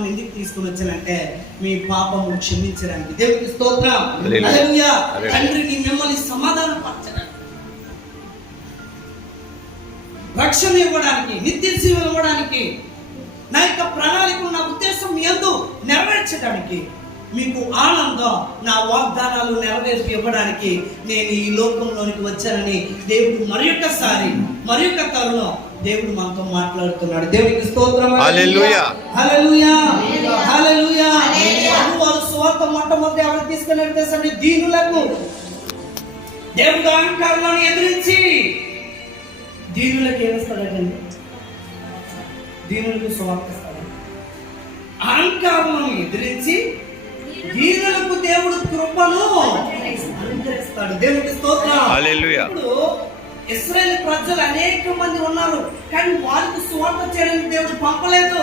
సువార్తను ఎందుకు తీసుకుని వచ్చానంటే మీ పాపము క్షమించడానికి. దేవునికి స్తోత్రం. తండ్రిని మిమ్మల్ని సమాధానం పరచడానికి రక్షణ ఇవ్వడానికి నిత్య జీవం ఇవ్వడానికి నా యొక్క ప్రణాళిక నా ఉద్దేశం యందు నెరవేర్చడానికి మీకు ఆనందం నా వాగ్దానాలు నెరవేర్చి ఇవ్వడానికి నేను ఈ లోకంలోనికి వచ్చానని దేవుడు మరి ఒక్కసారి మరి యొక్క తరుణం దేవుడు మనతో మాట్లాడుతున్నాడు. దేవునికి స్తోత్రం. హల్లెలూయా. హల్లెలూయా. హల్లెలూయా. వారు స్వార్థ మొట్టమొదటి ఎవరు తీసుకుని వెళ్తే దీనులకు? దేవుడు అహంకారాలను ఎదిరించి దీనులకు ఏమిస్తాడటండి దీనులకు స్వార్థిస్తాడు అహంకారాలను ఎదిరించి దీనులకు దేవుడు కృపను అనుగ్రహిస్తాడు. దేవుడికి స్తోత్రం. హల్లెలూయా. ఇప్పుడు ఇస్రాయేల్ ప్రజలు అనేక మంది ఉన్నారు కానీ వారికి స్వార్థ చేయడానికి దేవుడు పంపలేదు.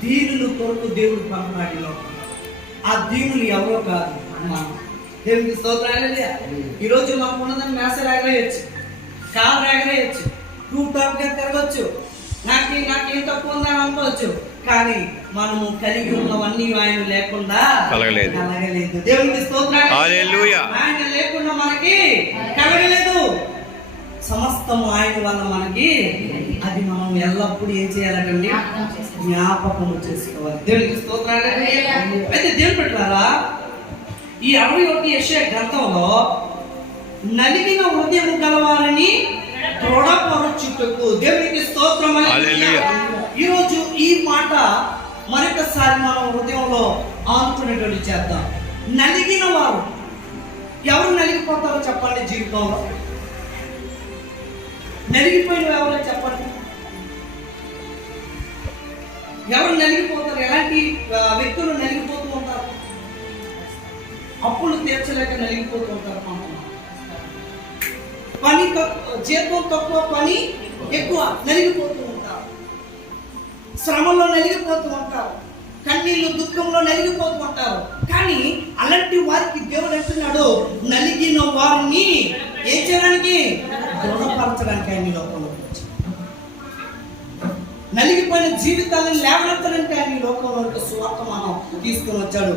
దీనులు కొరకు దేవుడు పంపాడిలో ఆ దీనులు ఎవరో కాదు మనం. దేవునికి స్తోత్రాలు ఈ రోజు మనకు ఉన్నదని మేసలు ఎగరేయచ్చు కారు ఎగరేయచ్చు టూ టాప్గా తిరగచ్చు. నాకు నాకేం తక్కువ ఉందని అనుకోవచ్చు కానీ మనము కలిగి ఉన్నవన్నీ ఆయన లేకుండా కలగలేదు. కలగలేదు. దేవునికి స్తోత్రాలు హల్లెలూయా. ఆయన లేకుండా మనకి కలగలేదు సమస్తము ఆయన వల్ల మనకి అది మనం ఎల్లప్పుడూ ఏం చేయాలండి జ్ఞాపకం చేసుకోవాలి. దేవునికి స్తోత్రాలు. అయితే దేవుని పెట్టారా ఈ అరవై ఒకటి యెషయా గ్రంథంలో నలిగిన హృదయం గలవారిని దృఢపరచుటకు దేవునికి స్తోత్రం. ఈరోజు ఈ మాట మరొకసారి మనం హృదయంలో ఆనుకునేటట్టు చేద్దాం. నలిగిన వారు ఎవరు నలిగిపోతారో చెప్పండి జీవితంలో. నలిగిపోయిన ఎవరో చెప్పండి. ఎవరు నలిగిపోతారు? ఎలాంటి వ్యక్తులు నలిగిపోతూ ఉంటారు? అప్పులు తీర్చలేక నలిగిపోతూ ఉంటారు పని జీతం తక్కువ పని ఎక్కువ నలిగిపోతూ ఉంటారు. శ్రమంలో నలిగిపోతూ ఉంటారు. కన్నీళ్ళు దుఃఖంలో నలిగిపోతూ ఉంటారు. కానీ అలాంటి వారికి దేవుడు అంటున్నాడు నలిగిన వారిని ఏం చేయడానికి దృఢపరచడానికి ఆయన లోకంలోకి వచ్చాడు. నలిగిపోయిన జీవితాలను లేవనెత్తడానికి ఆయన ఈ లోకంలోకి సువార్త మనం తీసుకుని వచ్చాడు